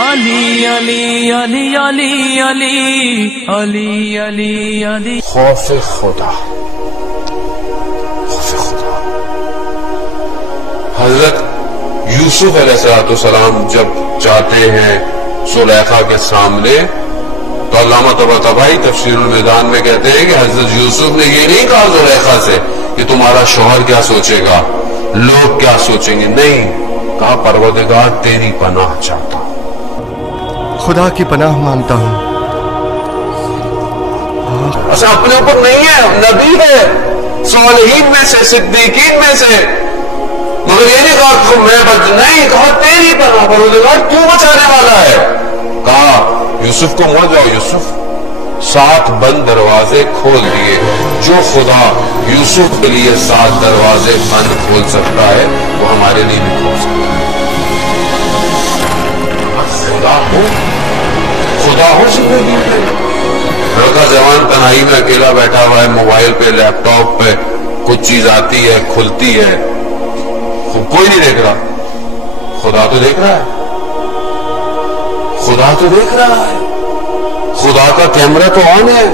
علی علی علی علی علی علی علی علی خوف خدا، خوف خدا۔ حضرت یوسف علیہ السلام جب جاتے ہیں زلیخا کے سامنے تو علامہ طباطبائی تفسیر المیدان میں کہتے ہیں کہ حضرت یوسف نے یہ نہیں کہا زلیخا سے کہ تمہارا شوہر کیا سوچے گا، لوگ کیا سوچیں گے، نہیں، کہا پروردگار تیری پناہ چاہتا ہوں، خدا کی پناہ مانگتا ہوں۔ ایسا اپنے اوپر نہیں ہے، نبی ہے، صالحین میں سے، صدیقین میں سے، مگر یہ نہیں کہا کہ میں بچ نہیں، کہا تیری پناہ پروردگار تو بچانے والا ہے۔ کہا یوسف کو مت جاؤ، یوسف 7 بند دروازے کھول دیے، جو خدا یوسف کے لیے 7 دروازے بند کھول سکتا ہے وہ ہمارے لیے بھی کھول سکتا ہے۔ خدا ہو زندگی میں، لڑکا جوان تنہائی میں اکیلا بیٹھا ہوا ہے، موبائل پہ، لیپ ٹاپ پہ کچھ چیز آتی ہے، کھلتی ہے، کوئی نہیں دیکھ رہا، خدا تو دیکھ رہا ہے، خدا تو دیکھ رہا ہے، خدا کا کیمرہ تو آن ہے،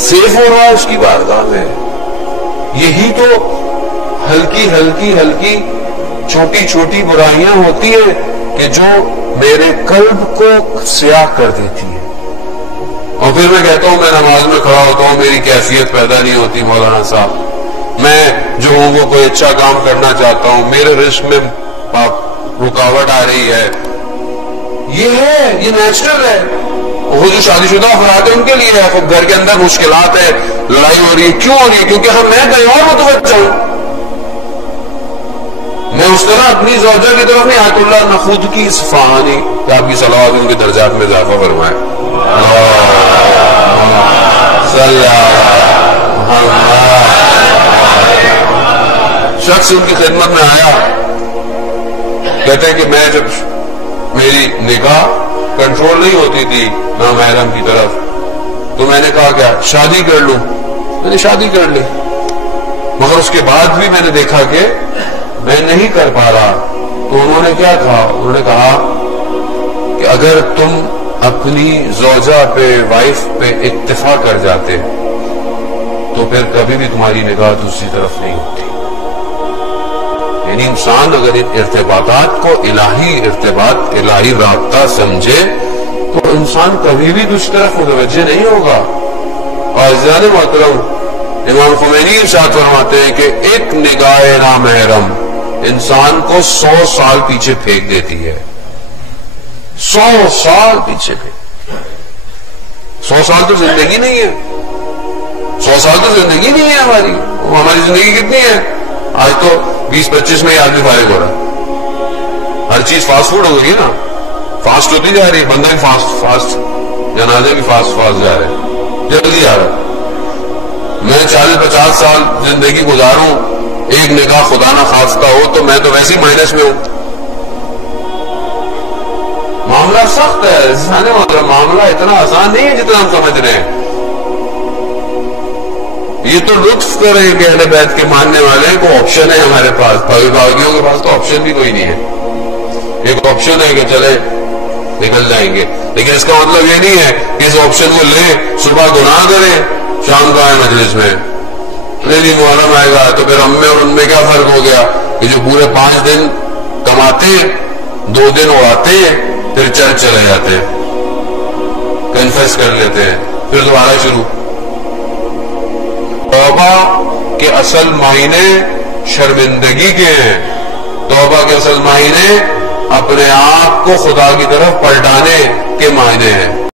سیف ہو رہا ہے اس کی بارگاہ میں۔ یہی تو ہلکی ہلکی ہلکی چھوٹی چھوٹی برائیاں ہوتی ہیں کہ جو میرے قلب کو سیاہ کر دیتی ہے، اور پھر میں کہتا ہوں میں نماز میں کھڑا ہوتا ہوں، میری کیفیت پیدا نہیں ہوتی مولانا صاحب، میں جو ہوں وہ کوئی اچھا کام کرنا چاہتا ہوں، میرے رزق میں رکاوٹ آ رہی ہے، یہ ہے، یہ نیچرل ہے۔ وہ جو شادی شدہ افراد ہیں ان کے لیے ہے، گھر کے اندر مشکلات ہے، لڑائی ہو رہی ہے، کیوں ہو رہی ہے؟ کیونکہ میں کہیں اور متوجہ ہوں، میں اس طرح اپنی زوجہ کی طرف نہیں، آیت اللہ نہ خود کی صفحانی کہ آپ کی صلوات ان کے درجات میں اضافہ فرمائے، شخص ان کی خدمت میں آیا، کہتے ہیں کہ میں جب میری نگاہ کنٹرول نہیں ہوتی تھی نامحرم کی طرف تو میں نے کہا کیا شادی کر لوں، میں نے شادی کر لی، مگر اس کے بعد بھی میں نے دیکھا کہ میں نہیں کر پا رہا، تو انہوں نے کیا کہا، انہوں نے کہا کہ اگر تم اپنی زوجہ پہ، وائف پہ اکتفا کر جاتے تو پھر کبھی بھی تمہاری نگاہ دوسری طرف نہیں ہوتی۔ یعنی انسان اگر ان ارتباطات کو الہی ارتباط، الہی رابطہ سمجھے تو انسان کبھی بھی دوسری طرف متوجہ نہیں ہوگا۔ اور عزیزان محترم، امام خمینی ارشاد فرماتے ہیں کہ ایک نگاہ نامحرم انسان کو 100 سال پیچھے پھینک دیتی ہے، 100 سال پیچھے پھینک، 100 سال تو زندگی نہیں ہے، 100 سال تو زندگی نہیں ہے ہماری زندگی کتنی ہے؟ آج تو 20-25 میں آدمی فارغ ہو رہا، ہر چیز فاسٹ فوڈ ہو گئی نا، فاسٹ ہوتی جا رہی، بندہ بھی فاسٹ، جنازے بھی فاسٹ جا رہے، جلدی آ رہا۔ میں 40-50 سال زندگی گزاروں، ایک نگاہ خدا نہ خواستہ ہو تو میں تو ویسے ہی مائنس میں ہوں۔ معاملہ سخت ہے، معاملہ اتنا آسان نہیں ہے جتنا ہم سمجھ رہے ہیں۔ یہ تو لطف کریں کہ اہل بیت کے ماننے والے کو آپشن ہے ہمارے پاس، باغیوں کے پاس تو آپشن بھی کوئی نہیں ہے، ایک آپشن ہے کہ چلے نکل جائیں گے، لیکن اس کا مطلب یہ نہیں ہے کہ اس آپشن کو لیں، صبح گناہ کریں، شام کو آئے مجلس میں، نہیں محرم آئے گا تو پھر ہم میں اور ان میں کیا فرق ہو گیا کہ جو پورے 5 دن کماتے ہیں، 2 دن اڑاتے ہیں، پھر چرچ چلے جاتے ہیں، کنفیس کر لیتے ہیں، پھر دوبارہ شروع۔ توبہ کے اصل معنی شرمندگی کے ہیں، توبہ کے اصل معنی اپنے آپ کو خدا کی طرف پلٹانے کے معنی ہیں۔